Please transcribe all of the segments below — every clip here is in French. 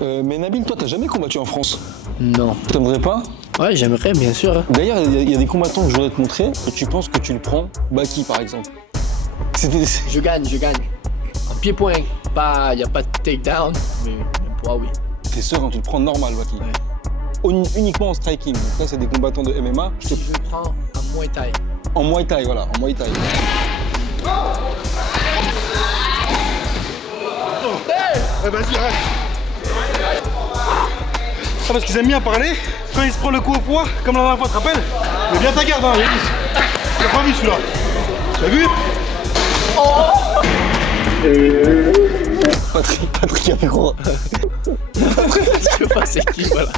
Mais Nabil, toi, t'as jamais combattu en France? Non. T'aimerais pas? Ouais, j'aimerais, bien sûr. Hein. D'ailleurs, il y a des combattants que je voudrais te montrer. Et tu penses que tu le prends? Baki, par exemple. Je gagne. En pied-point, il n'y a pas de takedown, mais poids, oui. T'es serein, tu le prends normal, Baki. Ouais. Uniquement en striking. Donc là, c'est des combattants de MMA. Si je le prends en Muay Thai. En Muay Thai, voilà, en Muay Thai. Vas-y, arrête. Ah, parce qu'ils aiment bien parler quand il se prend le coup au foie, comme la dernière fois, tu te rappelles? Mais bien ta garde, hein, Yanis. Tu l'as pas vu celui-là? Tu l'as vu? Patrick a fait quoi? Je sais pas c'est qui, voilà.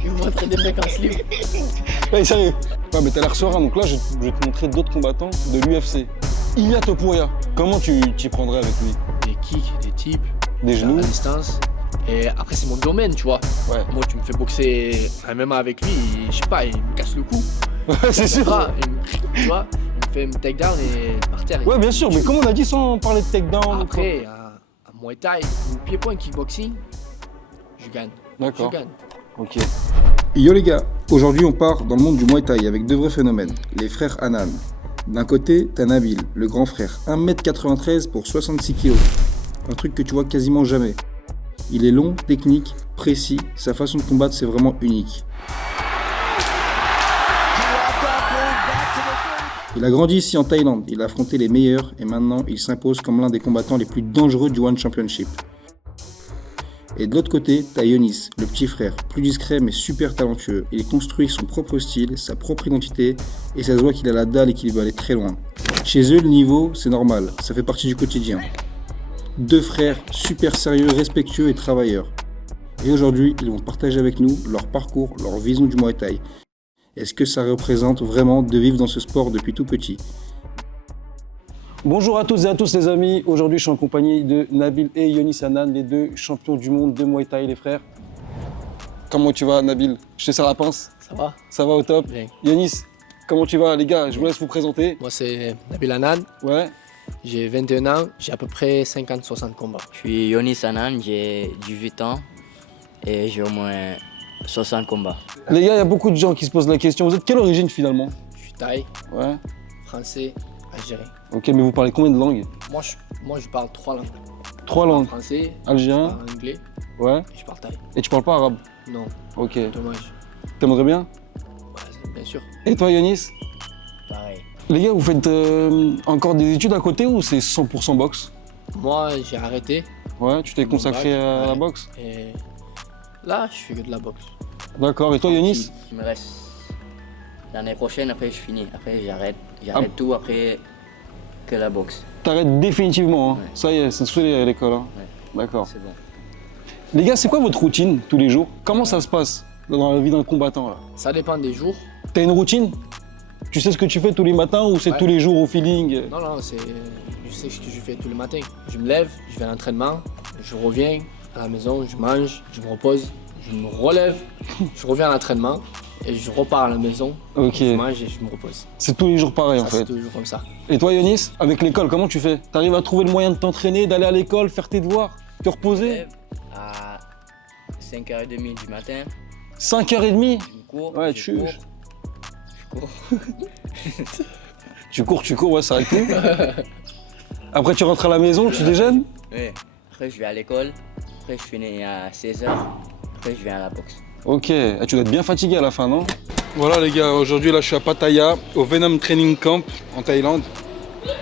Je vais montrer des mecs en slip. Ouais, sérieux. Ouais, mais t'as l'air serein, donc là, je vais te montrer d'autres combattants de l'UFC. Ilia Topuria, comment tu t'y prendrais avec lui? Des kicks, des tips. Des genoux? À distance. Et après, c'est mon domaine, tu vois. Ouais. Moi, tu me fais boxer un MMA avec lui, je sais pas, il me casse le cou. Ouais, c'est sûr. Tu vois, il me fait un takedown et par terre. Ouais, bien sûr, mais comme on a dit sans parler de takedown. Après, à Muay Thai ou pied-point kickboxing, je gagne. D'accord. Je gagne. Ok. Yo les gars, aujourd'hui on part dans le monde du Muay Thai avec deux vrais phénomènes, les frères Anand. D'un côté, t'as Nabil, le grand frère, 1m93 pour 66 kg. Un truc que tu vois quasiment jamais. Il est long, technique, précis, sa façon de combattre c'est vraiment unique. Il a grandi ici en Thaïlande, il a affronté les meilleurs et maintenant il s'impose comme l'un des combattants les plus dangereux du One Championship. Et de l'autre côté, t'as Yonis, le petit frère, plus discret mais super talentueux. Il construit son propre style, sa propre identité, et ça se voit qu'il a la dalle et qu'il veut aller très loin. Chez eux, le niveau, c'est normal, ça fait partie du quotidien. Deux frères super sérieux, respectueux et travailleurs. Et aujourd'hui, ils vont partager avec nous leur parcours, leur vision du Muay Thai. Est-ce que ça représente vraiment de vivre dans ce sport depuis tout petit ? Bonjour à toutes et à tous les amis, aujourd'hui je suis en compagnie de Nabil et Yonis Anand, les deux champions du monde de Muay Thai les frères. Comment tu vas Nabil? Je te serre la pince? Ça va? Ça va au top? Bien. Yonis, comment tu vas les gars? Je vous laisse vous présenter. Moi, c'est Nabil Anand, Ouais. j'ai 21 ans, j'ai à peu près 50-60 combats. Je suis Yonis Anand, j'ai 18 ans et j'ai au moins 60 combats. Les gars, il y a beaucoup de gens qui se posent la question, vous êtes quelle origine finalement? Je suis thaï, Ouais. français, algérien. Ok, mais vous parlez combien de langues? Moi, je parle 3 langues. Trois Je parle langues. français, je Algérien? parle anglais Ouais. et je parle thaï. Et tu parles pas arabe? Non, Ok. dommage. T'aimerais bien? Ouais, bien sûr. Et toi Yonis? Pareil. Les gars, vous faites encore des études à côté ou c'est 100% boxe? Moi, j'ai arrêté Ouais, tu t'es Mon consacré bac, à la ouais. boxe? et là, je fais que de la boxe. D'accord, et toi Yonis? Il me reste l'année prochaine, après je finis. Après j'arrête Ah. tout, après que la boxe. T'arrêtes définitivement, hein. Ouais. Ça y est, c'est saoulé à l'école. Hein. Ouais. D'accord. C'est bon. Les gars, c'est quoi votre routine tous les jours? Comment ça se passe dans la vie d'un combattant là? Ça dépend des jours. T'as une routine? Tu sais ce que tu fais tous les matins ou c'est Ouais. tous les jours au feeling? Non, je sais ce que je fais tous les matins. Je me lève, je vais à l'entraînement, je reviens à la maison, je mange, je me repose, je me relève, je reviens à l'entraînement et je repars à la maison. Ok. Je mange et je me repose. C'est tous les jours pareil en Ça, c'est fait. toujours comme ça. Et toi Yonis, avec l'école, comment tu fais? T'arrives à trouver le moyen de t'entraîner, d'aller à l'école, faire tes devoirs, te Je me reposer? lève à 5h30 du matin, 5h30? je me cours. Ouais, je tu cours. Je cours. Tu cours, ouais, ça arrête plus. Après tu rentres à la maison, tu déjeunes? Ouais. Après je vais à l'école, après je finis à 16h, après je viens à la boxe. Ok, ah, tu dois être bien fatigué à la fin, non? Voilà les gars, aujourd'hui là je suis à Pattaya, au Venom Training Camp en Thaïlande.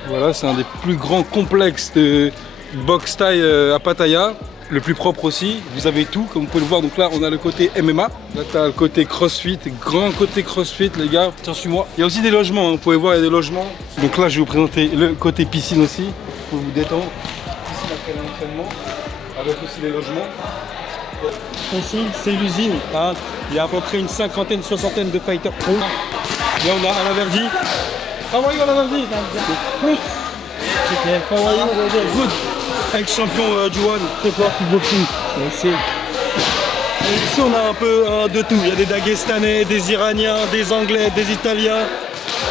Voilà, c'est un des plus grands complexes de boxe thaï à Pattaya. Le plus propre aussi, vous avez tout, comme vous pouvez le voir. Donc là, on a le côté MMA, là tu as le côté CrossFit, grand côté CrossFit les gars, tiens suis-moi. Il y a aussi des logements, hein. Vous pouvez voir, il y a des logements. Donc là, je vais vous présenter le côté piscine aussi, pour vous détendre. Piscine après l'entraînement, avec aussi les logements. Ici, c'est l'usine, hein. Il y a à peu près une cinquantaine, soixantaine de fighters pro. Là, on a Alaverdi. How are you, Alaverdi? Good. How are you? Good. Ex-champion du One, très fort, kickboxing. Ici, on a un peu de tout. Il y a des Dagestanais, des Iraniens, des Anglais, des Italiens,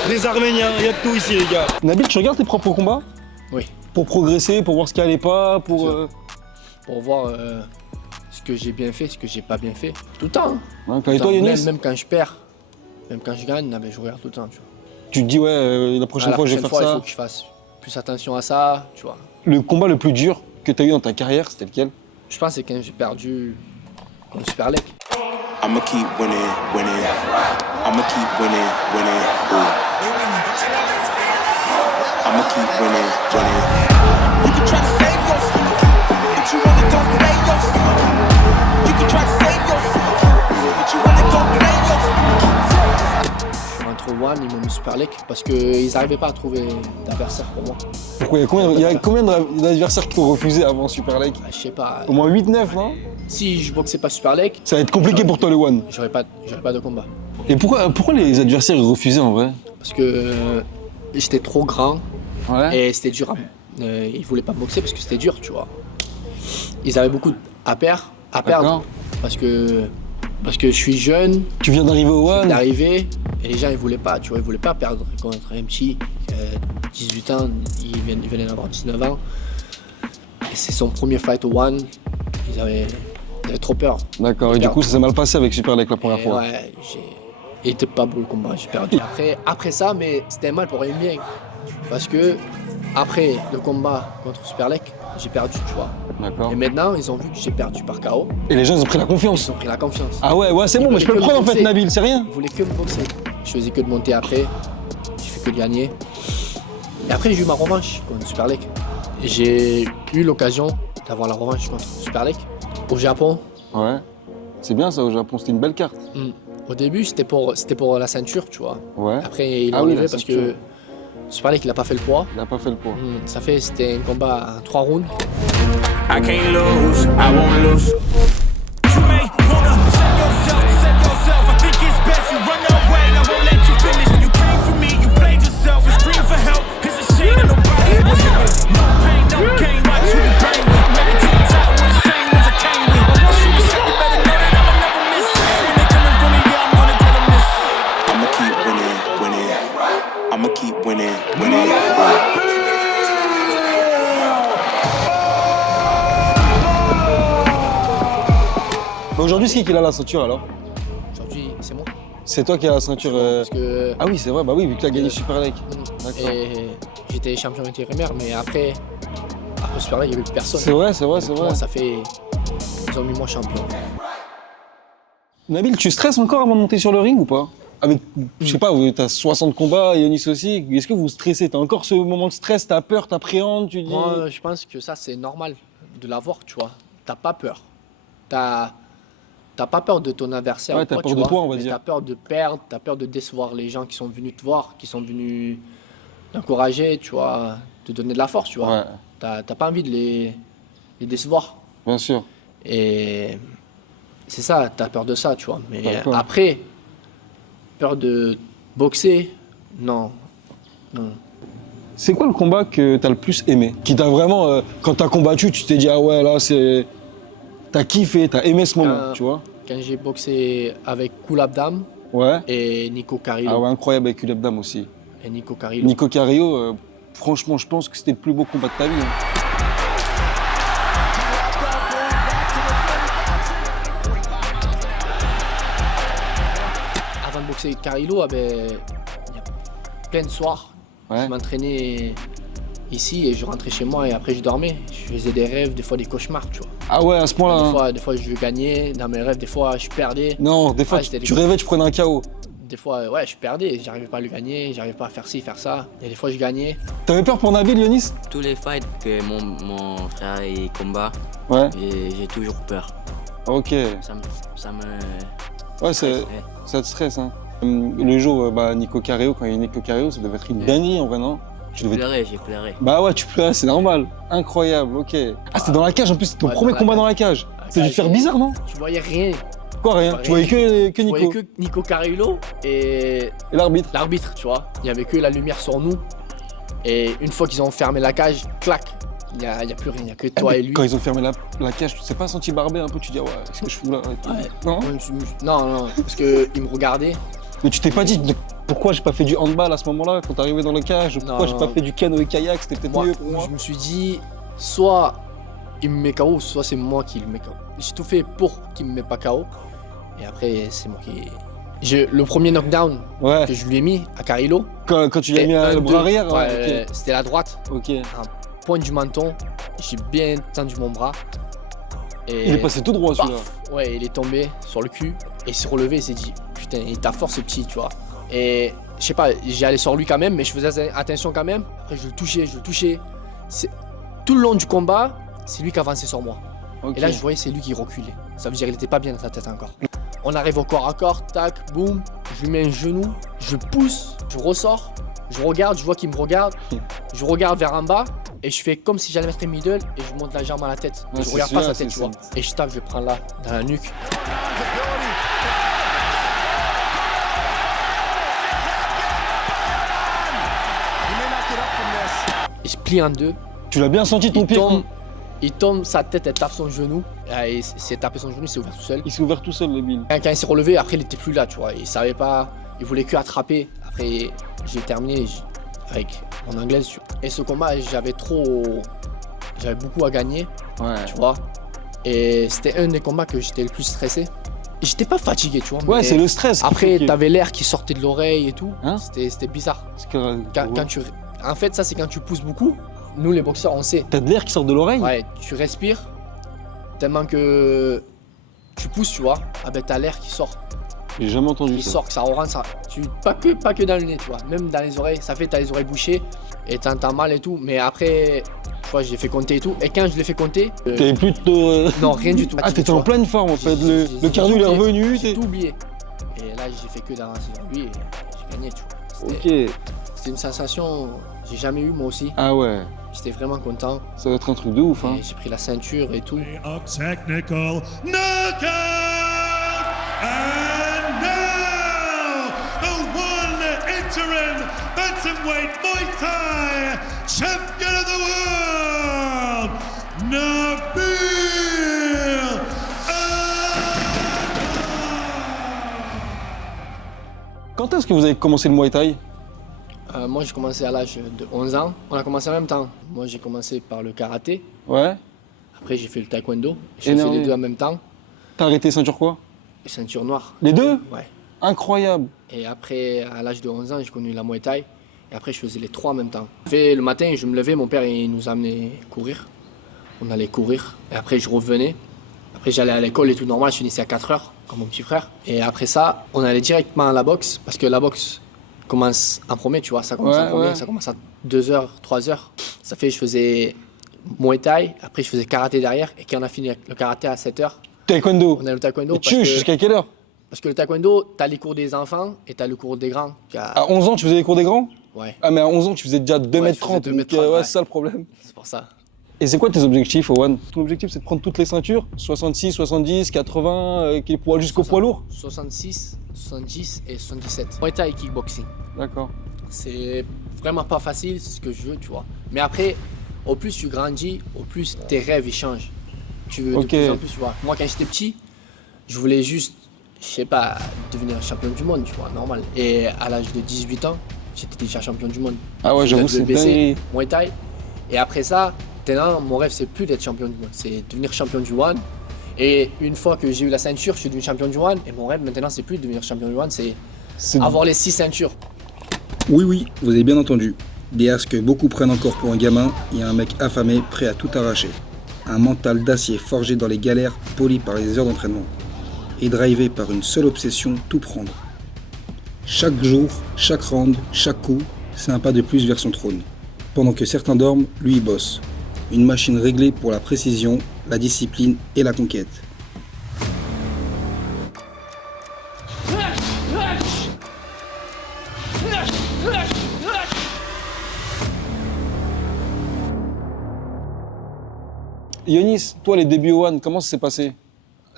des Arméniens. Il y a de tout ici, les gars. Nabil, tu regardes tes propres combats? Oui. Pour progresser, pour voir ce qui allait pas, pour... Pour voir ce que j'ai bien fait, ce que j'ai pas bien fait. Tout le temps. Hein. Ouais, Tout le et toi, temps. Yanis, Même quand je perds, même quand je gagne, je regarde tout le temps. Tu vois. tu te dis, ouais, la prochaine La fois, je vais prochaine faire fois, il ça. faut que je fasse plus attention à ça, tu vois. Le combat le plus dur que tu as eu dans ta carrière, c'était lequel? Je pense que c'est quand j'ai perdu contre Super Lake. I'ma keep winning, winning. I'ma keep winning, winning. Ooh. I'ma keep winning, winning. You can try to save yourself, but you wanna go play yourself. You can try to save yourself, but you wanna go play yourself. Entre One, ils m'ont mis Super Lake parce qu'ils n'arrivaient pas à trouver d'adversaire pour moi. Pourquoi? Il y a combien d'adversaires qui ont refusé avant Super Lake? Je sais pas. Au moins 8-9, non? Si je boxais pas Super Lake, Ça va être compliqué pour toi le One. j'aurais pas de combat. Et pourquoi les adversaires ils refusaient en vrai? Parce que j'étais trop grand Ouais. et c'était dur. Ils voulaient pas boxer parce que c'était dur, tu vois. Ils avaient beaucoup à perdre parce que je suis jeune, Tu viens d'arriver au One. d'arriver et les gens ils voulaient pas, tu vois, ils voulaient pas perdre contre un petit 18 ans, ils venaient d'avoir 19 ans. Et c'est son premier fight au One, ils avaient trop peur. D'accord, et du coup ça s'est mal passé avec Super Lake la première Et fois. ouais, il était pas beau le combat, j'ai perdu. Après ça, mais c'était mal pour rien bien. Parce que après le combat contre Super Lake, j'ai perdu, tu vois. D'accord. Et maintenant, ils ont vu que j'ai perdu par KO, Et les gens ils ont pris la ils confiance. ont pris la confiance. Ah ouais, c'est Ils bon, mais je peux le voulaient que prendre en fait boxer. Nabil, c'est rien. Ils voulaient que me boxer. Je faisais que de monter après, j'ai fait que de gagner. Et après, j'ai eu ma revanche contre Super Lake. J'ai eu l'occasion d'avoir la revanche contre Super Lake au Japon. Ouais. C'est bien ça au Japon, c'était une belle carte. Au début, c'était pour la ceinture, tu vois. Ouais. Après, il a Ah oui, enlevé la parce ceinture. que Super Lake, il a pas fait le poids. Il a pas fait le poids. C'était un combat à 3 rounds. I can't lose, I won't lose. You may wanna save yourself. I think it's best you run away. I won't let you finish. You came for me, you played yourself. You scream for help. It's a shame that nobody will hear it. No pain, no gain. Watch who you bang with. Make it to the top with the same ones I came with. I shoot a shot, you better know that I'ma never miss it. When they coming for me, yeah, I'm gonna tell them this. I'ma keep winning, winning. I'ma keep winning, winning. Mais aujourd'hui, c'est qui a la ceinture alors? Aujourd'hui, c'est moi. C'est toi qui as la ceinture. Parce que Ah oui, c'est vrai, bah oui, vu que tu as gagné Super Lake. D'accord. et j'étais champion intérimaire, mais après Super Lake, il n'y avait plus personne. C'est vrai, c'est vrai, c'est Donc, vrai. moi, ça fait. Ils ont mis moi champion. Nabil, tu stresses encore avant de monter sur le ring ou pas? Avec, je sais pas, t'as 60 combats, Yanis aussi. Est-ce que vous stressez? T'as encore ce moment de stress? T'as peur? T'appréhendes? Tu dis. Moi, je pense que ça, c'est normal de l'avoir, tu vois. T'as pas peur. T'as pas peur de ton adversaire. Ouais, ou t'as quoi, peur tu de vois, toi, on va mais dire. T'as peur de perdre, t'as peur de décevoir les gens qui sont venus te voir, qui sont venus t'encourager, tu vois, te donner de la force, tu vois. Ouais, T'as pas envie de les décevoir. bien sûr. Et c'est ça, t'as peur de ça, tu vois. Mais D'accord. après, peur de boxer, non. Non. C'est quoi le combat que t'as le plus aimé? Qui t'a vraiment, quand t'as combattu, tu t'es dit, ah ouais, là, c'est. T'as kiffé, t'as aimé ce moment, tu vois? Quand j'ai boxé avec Koulabdam Ouais. et Nico Carillo. Ah ouais, incroyable avec Uleb Dam aussi. Et Nico Carillo. Nico Carillo, franchement, je pense que c'était le plus beau combat de ta vie. Hein. Avant de boxer avec Carillo, il y a plein de soirs. Ouais. Je m'entraînais ici et je rentrais chez moi et après je dormais. Je faisais des rêves, des fois des cauchemars, tu vois. Ah ouais, à ce point-là. Hein. Des fois je gagnais dans mes rêves, des fois je perdais. Non, des fois, Ouais, j'étais tu rêvais, tu prenais un KO. Des fois, ouais, je perdais, j'arrivais pas à le gagner, j'arrivais pas à faire ci, faire ça. Et des fois je gagnais. T'avais peur pour Nabil, Yanis? Tous les fights que mon frère il combat, Ouais. j'ai toujours peur. Ok. Ça me... Ouais, Ouais. ça te stresse, hein. Le jour, Nico Carillo, quand il y a eu Nico Carillo, ça devait être une dinguerie en vrai, non? J'ai pleuré. Bah ouais, tu pleurais, c'est normal. Incroyable, ok. Ah, c'était dans la cage en plus, c'était ton Ouais, premier dans la combat cage. dans la cage. La Ça a dû cage, te faire et- bizarre, non? Tu voyais rien. Quoi, rien? Tu voyais que Tu Nico voyais que Nico Carillo et et l'arbitre. l'arbitre, tu vois. Il y avait que la lumière sur nous. Et une fois qu'ils ont fermé la cage, clac, il y a plus rien, il y a que toi Mais et lui. Quand ils ont fermé la cage, tu t'es pas senti barbé un peu? Tu dis, ah ouais, qu'est-ce que je fous là? Et tout. Ouais. Non? Non, parce qu'il me regardait. Mais tu t'es pas dit, Pourquoi j'ai pas fait du handball à ce moment-là, quand t'arrivais dans le cage? Pourquoi j'ai pas non. fait du canoë kayak? C'était peut-être mieux pour moi. Je me suis dit, soit il me met KO, soit c'est moi qui le mets KO. J'ai tout fait pour qu'il me mette pas KO. Et après, c'est moi qui. Le premier knockdown Ouais. que je lui ai mis à Carrillo. Quand tu lui as mis le bras arrière? Ouais, c'était la droite. Ok. Point du menton. J'ai bien tendu mon bras. Et Il est passé tout droit paf, celui-là. ouais, il est tombé sur le cul. Et il s'est relevé, il s'est dit, putain, il t'a fort ce petit, tu vois. Et je sais pas, j'y allais sur lui quand même, mais je faisais attention quand même. Après, je le touchais. Tout le long du combat, c'est lui qui avançait sur moi. Ok. Et là, je voyais c'est lui qui reculait. Ça veut dire qu'il était pas bien dans sa tête encore. On arrive au corps à corps, tac, boum. Je lui mets un genou, je pousse, je ressors, je regarde, je vois qu'il me regarde. Je regarde vers en bas et je fais comme si j'allais mettre un middle et je monte la jambe à la tête. Ouais, je c'est regarde pas celui-là, sa tête, c'est tu vois. Et je tape, je prends là, dans la nuque. Il se plie en deux. Tu l'as bien senti ton Il pied? il tombe, sa tête, elle tape son genou. Et il s'est tapé son genou, il s'est ouvert tout seul. Il s'est ouvert tout seul le Bill. Quand il s'est relevé, après il était plus là, tu vois. Il savait pas, il voulait que attraper. Après, j'ai terminé avec mon anglaise. Tu vois. Et ce combat, j'avais beaucoup à gagner, Ouais. tu vois. Et c'était un des combats que j'étais le plus stressé. Et j'étais pas fatigué, tu vois. Ouais, mais c'est le stress. qui Après, fait que- t'avais l'air qui sortait de l'oreille et tout. Hein C'était bizarre. Parce que- Quand tu... En fait, ça, c'est quand tu pousses beaucoup. Nous, les boxeurs, on sait. T'as de l'air qui sort de l'oreille? Ouais, tu respires tellement que tu pousses, tu vois. Ah ben, t'as l'air qui sort. J'ai jamais entendu Il ça. sort, que ça rentre, ça. Pas que dans le nez, tu vois. Même dans les oreilles, ça fait t'as les oreilles bouchées et t'entends mal et tout. Mais après, tu vois, j'ai fait compter et tout. Et quand je l'ai fait compter, T'avais plutôt. non, rien du tout. Ah, t'étais en pleine forme en fait. J'ai- Le cardio il est tout oublié. revenu. J'ai t'es- tout oublié. Et là, j'ai fait que d'avancer sur lui et j'ai gagné, tu vois. C'était Ok. c'était une sensation que j'ai jamais eue, moi aussi. Ah ouais. J'étais vraiment content. Ça doit être un truc de ouf, hein. Et j'ai pris la ceinture et tout. A technical knockout! And now, the one interim bantamweight Muay Thai champion of the world, Nabil Quand est-ce que vous avez commencé le Muay Thai? Moi, j'ai commencé à l'âge de 11 ans. On a commencé en même temps. Moi, j'ai commencé par le karaté. Ouais. Après, j'ai fait le taekwondo. J'ai fait Énorme. les deux en même temps. T'as arrêté ceinture quoi? Et ceinture noire. Les deux? Ouais. Incroyable. Et après, à l'âge de 11 ans, j'ai connu la Muay Thai. Et après, je faisais les trois en même temps. Le matin, je me levais, mon père il nous amenait courir. On allait courir. Et après, je revenais. Après, j'allais à l'école et tout normal. Je finissais à 4 heures, comme mon petit frère. Et après ça, on allait directement à la boxe. Parce que la boxe commence en premier, tu vois. Ça commence en Ouais, premier. ouais. Ça commence à 2 heures, 3 heures. Ça fait, je faisais Muay Thai. Après, je faisais karaté derrière. Et quand on a fini le karaté à 7 heures, Taekwondo. on a le taekwondo. Et tu jusqu'à quelle heure? Parce que le taekwondo, t'as les cours des enfants et t'as le cours des grands. À 11 ans, tu faisais les cours des grands? Ouais, Ah, mais à 11 ans, tu faisais déjà 2m30. je faisais 2m30, donc, ouais, ouais. c'est ça le problème. c'est pour ça. Et c'est quoi tes objectifs, Owen? Ton objectif, c'est de prendre toutes les ceintures? 66, 70, 80, jusqu'au poids lourd? 66, 70 et 77. Muay Thai et kickboxing. D'accord. C'est vraiment pas facile, c'est ce que je veux, tu vois. Mais après, au plus tu grandis, au plus tes rêves ils changent. Tu veux Ok. de plus en plus, tu vois. Moi, quand j'étais petit, je voulais juste, je sais pas, devenir champion du monde, tu vois, normal. Et à l'âge de 18 ans, j'étais déjà champion du monde. Ah ouais, j'avoue, c'est dingue. Muay Thai. Et après ça, maintenant, mon rêve, c'est plus d'être champion du monde, c'est devenir champion du One. Et une fois que j'ai eu la ceinture, je suis devenu champion du One. Et mon rêve maintenant, c'est plus de devenir champion du One, c'est avoir les 6 ceintures. Oui, vous avez bien entendu. Derrière ce que beaucoup prennent encore pour un gamin, il y a un mec affamé, prêt à tout arracher. Un mental d'acier forgé dans les galères, poli par les heures d'entraînement. Et drivé par une seule obsession, tout prendre. Chaque jour, chaque round, chaque coup, c'est un pas de plus vers son trône. Pendant que certains dorment, lui il bosse. Une machine réglée pour la précision, la discipline et la conquête. Yonis, toi, les débuts au One, comment ça s'est passé?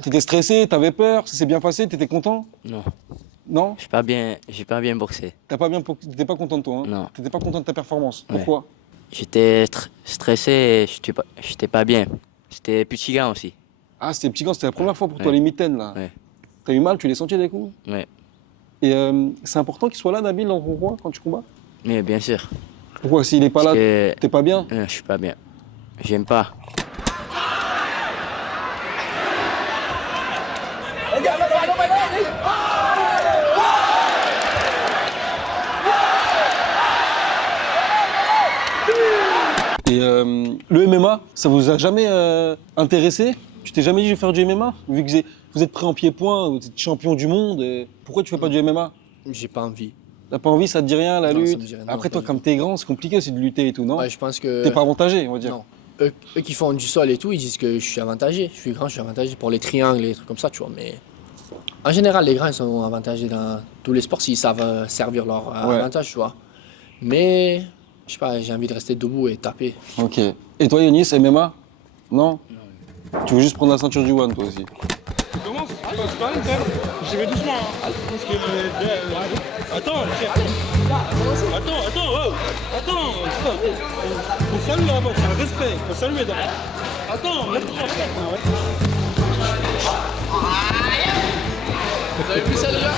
T'étais stressé, t'avais peur, ça s'est bien passé, t'étais content? Non, Non? j'ai pas bien boxé. T'étais pas content de toi, hein? Non. T'étais pas content de ta performance. Ouais. Pourquoi? J'étais stressé et j'étais pas bien. J'étais petit gars aussi. Ah, c'était petit gant, c'était la première fois pour toi, Ouais. les mitaines, là. Ouais. T'as eu mal, tu les sentais des coups? Ouais. Et c'est important qu'il soit là, Nabil, dans ton coin, quand tu combats? Mais bien sûr. Pourquoi? S'il est pas là, Parce que t'es pas bien? je suis pas bien. J'aime pas. Et le MMA, ça vous a jamais intéressé? Tu t'es jamais dit je vais faire du MMA? Vu que vous êtes prêt en pied-point, vous êtes champion du monde, pourquoi tu fais pas du MMA? J'ai pas envie. T'as pas envie, ça te dit rien, la Non, ça lutte? me dit rien, non, Après pas toi, du comme t'es grand, c'est compliqué aussi de lutter et tout, non? Ouais, je pense que. T'es pas avantagé, on va dire. Non. Eux qui font du sol et tout, ils disent que je suis avantagé. Je suis grand, je suis avantagé pour les triangles et les trucs comme ça, tu vois. Mais en général, les grands, ils sont avantagés dans tous les sports s'ils savent servir leur avantage, tu vois. Mais, je sais pas, j'ai envie de rester debout et taper. Ok. Et toi, Yonis, MMA? Non? Tu veux juste prendre la ceinture du One, toi aussi? Tu commences? C'est pas frère. J'y vais doucement. Hein. Parce que. Attends, attends. Faut saluer là-bas, c'est un respect. Faut saluer d'abord. Attends, lève-toi. Vous avez vu ça déjà?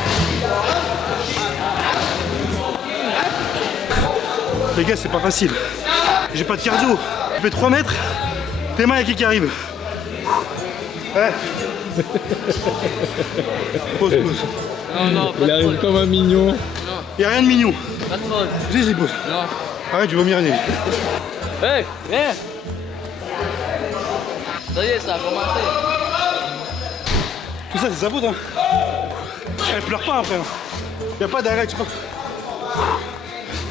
Les gars, c'est pas facile. J'ai pas de cardio. Je fais 3 mètres. Tes mains, y'a qui arrive? Ouais. Pause. Non, Il arrive comme un mignon. Y'a rien de mignon. pas de faute. Vas-y, pause. Non. Arrête, tu vas vomir, Nelly. Hey, viens. Ça y est, ça a commencé. Tout ça, c'est sa faute, hein. Elle pleure pas après. Hein. Y'a pas d'arrêt, tu vois.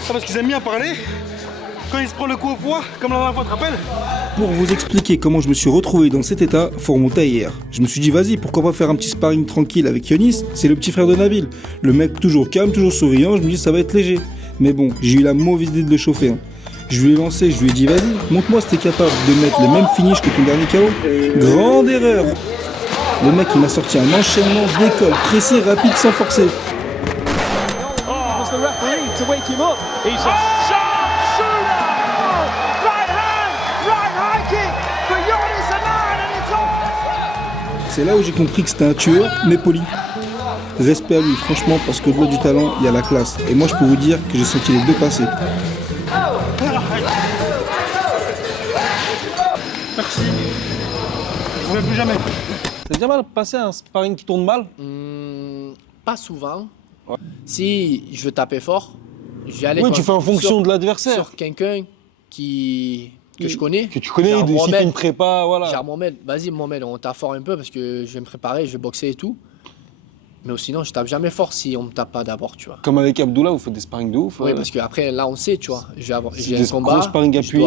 Ça parce qu'ils aiment bien parler. Quand il se prend le coup au foie, comme la dernière fois, tu te rappelles? Pour vous expliquer comment je me suis retrouvé dans cet état, faut remonter à hier. Je me suis dit vas-y, pourquoi pas faire un petit sparring tranquille avec Yonis, c'est le petit frère de Nabil. Le mec toujours calme, toujours souriant, je me dis ça va être léger. Mais bon, j'ai eu la mauvaise idée de le chauffer. Hein. Je lui ai lancé, je lui ai dit vas-y, montre-moi si t'es capable de mettre le même finish que ton dernier KO. Grande erreur. Le mec il m'a sorti un enchaînement d'école, pressé, rapide, sans forcer. C'est là où j'ai compris que c'était un tueur, mais poli. Respect à lui, franchement, parce qu'au-delà du talent, il y a la classe. Et moi, je peux vous dire que j'ai senti les deux passer. Merci. Je ne plus jamais. C'est déjà mal passer un sparring qui tourne mal? Pas souvent. Ouais. Si je veux taper fort, j'y allais. Ouais, tu fais en fonction sur- de l'adversaire. Sur quelqu'un que je connais. Que tu connais, Genre s'il fait Mohamed. une prépa, voilà. Genre Mohamed, vas-y Mohamed, on tape fort un peu parce que je vais me préparer, je vais boxer et tout. Mais sinon, je tape jamais fort si on me tape pas d'abord, tu vois. Comme avec Abdullah, vous faites des sparring de ouf. Oui, parce qu'après, là, on sait, tu vois. J'ai des un combat, gros sparring appuyés.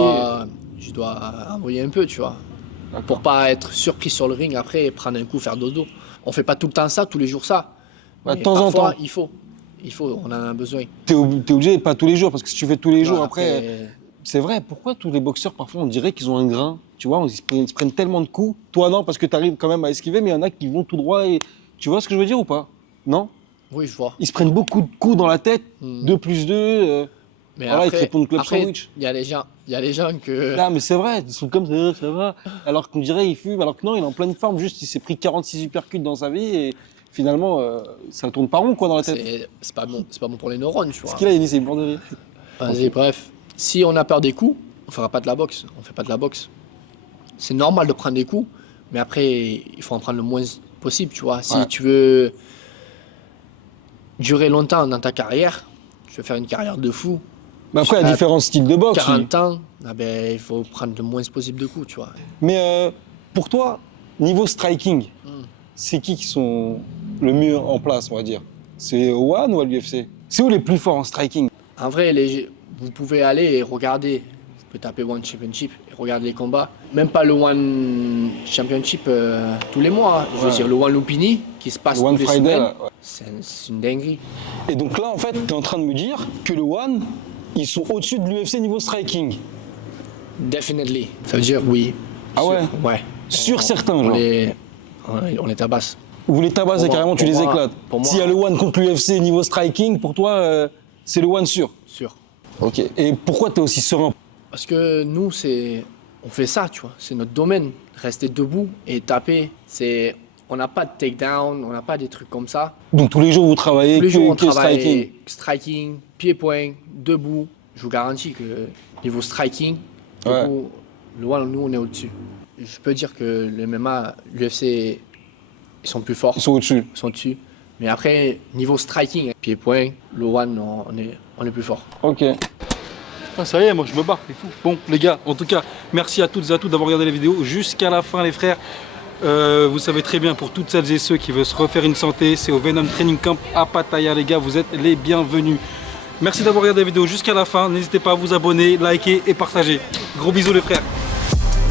je dois envoyer un peu, tu vois. Pour pas être surpris sur le ring après et prendre un coup, faire dodo. On fait pas tout le temps ça, tous les jours ça. Bah, de Mais temps en parfois, temps. il faut, on en a besoin. T'es obligé, pas tous les jours, parce que si tu fais tous les jours, Non, après. C'est vrai, pourquoi tous les boxeurs, parfois, on dirait qu'ils ont un grain? Tu vois, ils se prennent tellement de coups. Toi, non, parce que tu arrives quand même à esquiver, mais il y en a qui vont tout droit et. Tu vois ce que je veux dire ou pas? Non? Oui, je vois. Ils se prennent beaucoup de coups dans la tête, 2 plus 2. Mais Voilà, ils te après, répondent club sandwich. il y a les gens que... Non, mais c'est vrai, ils sont comme ça va. Alors qu'on dirait il fume, alors que non, il est en pleine forme, juste il s'est pris 46 uppercuts dans sa vie et finalement, ça tourne pas rond quoi dans la tête. C'est pas bon pour les neurones, tu vois. Ce qu'il a, Yannis, c'est une bande de rire. Vas-y, bref. Si on a peur des coups, on fera pas de la boxe. On fait pas de la boxe. C'est normal de prendre des coups, mais après, il faut en prendre le moins possible, tu vois. Si Ouais. tu veux durer longtemps dans ta carrière, tu veux faire une carrière de fou, Mais après, il y a À différents styles de boxe. 40 ans, ah ben, il faut prendre le moins possible de coups, tu vois. Mais pour toi, niveau striking, c'est qui sont le mieux en place, on va dire? C'est au One ou à l'UFC? C'est où les plus forts en striking? En vrai, vous pouvez aller et regarder. Vous pouvez taper One Championship et regarder les combats. Même pas le One Championship tous les mois. Hein. Je veux Ouais. dire, le One Lumpini qui se passe Le One tous les Friday, semaines. là, ouais. C'est une dinguerie. Et donc là, en fait, tu es en train de me dire que le One, ils sont au-dessus de l'UFC niveau striking. Definitely. Ça veut dire oui. Ah ouais? Ouais. Sur certains, On genre. les tabasse. Vous les tabassez Pour moi- carrément, tu pour les moi- éclates. pour moi- S'il y a le One contre l'UFC niveau striking, pour toi, c'est le One sûr. Sûr. Ok. Et pourquoi tu es aussi serein? Parce que nous, on fait ça, tu vois. C'est notre domaine. Rester debout et taper, On n'a pas de takedown, on n'a pas des trucs comme ça. Donc tous les jours vous travaillez Tous les jours, on que striking. travaille striking, pied-point, debout. Je vous garantis que niveau striking, Ouais. debout, nous, on est au-dessus. Je peux dire que le MMA, l'UFC, ils sont plus forts. Ils sont au-dessus. Ils sont dessus. Mais après, niveau striking, pied-point, le One, on est plus fort. Ok. Ah, ça y est, moi je me barre, c'est fou. Bon, les gars, en tout cas, merci à toutes et à tous d'avoir regardé la vidéo jusqu'à la fin, les frères. Vous savez très bien, pour toutes celles et ceux qui veulent se refaire une santé, c'est au Venom Training Camp à Pattaya, les gars, vous êtes les bienvenus. Merci d'avoir regardé la vidéo jusqu'à la fin. N'hésitez pas à vous abonner, liker et partager. Gros bisous, les frères.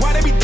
Why they be